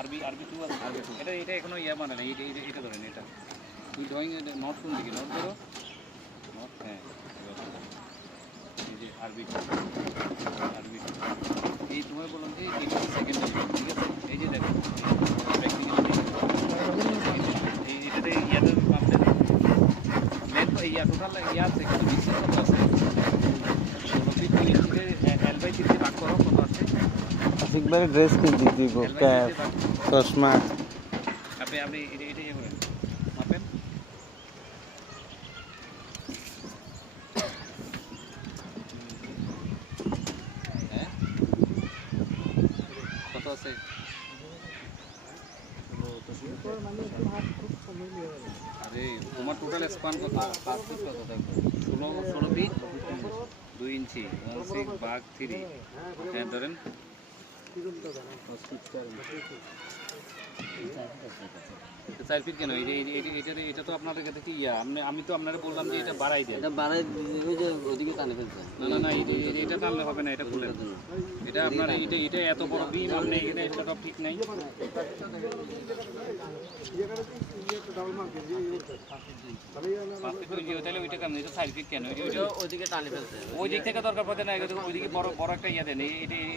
আরবি আরবি 2 আছে। এটা এটা এখনো ইয়া মানে না, এটা ধরেন এটা। তুই ড্রয়িং নট কোন দিকে নট ধরো, নট হ্যাঁ এই যে আরবি আরবি এই তোমায় বললাম যে এটা সেকেন্ডারি, ঠিক আছে? এই যে দেখো প্র্যাকটিক্যালি এই এটাতে ইয়াদের মাপতে লেন্থ ইয়া টোটাল ইয়া আছে কিন্তু ডিসটেন্স কত আছে? 16 ফিট 2 ইঞ্চিতে L/3 দিয়ে ভাগ করো কত আছে? আশিকবারে ড্রেস কিনতে দিব, ক্যাপ, চশমা। আপনি আপনি এটা এটা ইয়ে করেন মাপেন। হ্যাঁ কত আছে? আরে তোমার টোটাল স্পান কত? 5 ফিট কত দেখো? 16 ফিট 2 ইঞ্চি 1/3 হ্যাঁ ধরেন। এটা 4 ফিট কেন? এটা তো আপনাদের কাছে কি ইয়া আমি তো আপনারা বললাম যে এটা বাড়াই দেন। এটা বাড়াই ওই যে ওদিকে টানে ফেলছে। না না না এটা টানলে হবে না, এটা খুলেন। এটা আপনার এটা এত বড় বিম আপনি এখানে এটা তো ঠিক নাই। তাহলে ওইটা কেন? এটা 4 ফিট কেন? ওইদিকে টানে ফেলছে। ওই দিক থেকে দরকার পড়ে না, ওইদিকে বড় বড় একটা ইয়া দেন।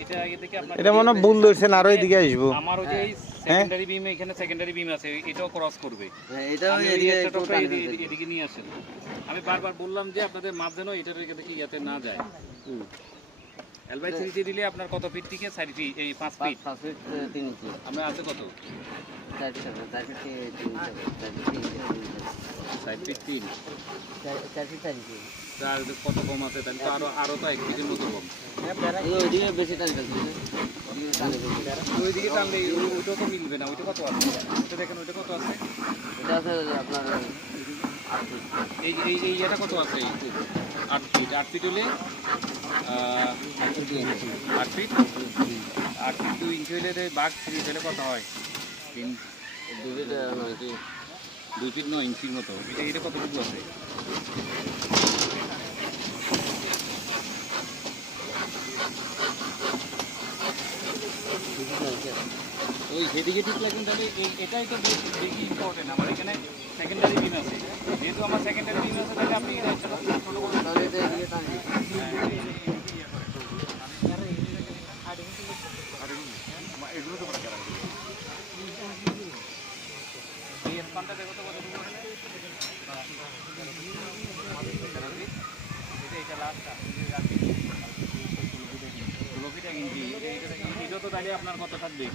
এটা ইয়ে থেকে আপনার এটা মনে হয় ভুল ধরছেন, আরো এদিকে আসবো। আমার ওই যে এই সেকেন্ডারি বিম, এখানে সেকেন্ডারি বিম আছে, এটাও ক্রস করবে। হ্যাঁ এটাও আপনি এদিকে এই একটু setup টা টানে ফেলছে। এদিকে নিয়ে আসেন। আমি বারবার বললাম যে আপনাদের মাপ যেন এটার এদিকে ইয়াতে না যায়। L/3 দিলে আপনার কত ফিট থেকে? 4 ফিট এই 5 ফিট 5 ফিট 3 ইঞ্চি। আমরা আছে কত? 4 ফিট 3 ইঞ্চি। 4 ফিট 3 4 ফিট 4 ইঞ্চি। আর কত কম আছে? তাহলে তো আরো তো 1 ফিটের মতো কম। ওইদিকে বেশি টানে ফেলছে। ওইদিকে টানে ফেলছে। ওইদিকে টানলে ওইটা তো মিলবে না। ওইটা কত আছে? ওইটা দেখেন, ওইটা কত আছে? এটা আছে আপনার 8 ফিট। এই ইয়েটা কত আছে? 8 ফিট। 8 ফিট হলে 8 ফিট 2 ইঞ্চি হলে বাঘ 3 হলে কত হয়? 3 2 ফিট 9 ইঞ্চির মতো। এটা কতটুকু আছে? ওই সেদিকে ঠিক লাগবেন। তাহলে এটাই তো বেশি ইম্পর্টেন্ট। আমার এখানে সেকেন্ডারি বিম আছে, যেহেতু আমার সেকেন্ডারি বিম আছে তাহলে আপনি তাহলে এটা এদিকে টানে ফেলছে। এগুলো তো এই স্পানটা দেখো তো কতটুকু আছে? এটা লাস্টটা 16 ফিট 1 ইঞ্চি। এটা তো তাহলে আপনার কত থাকবে?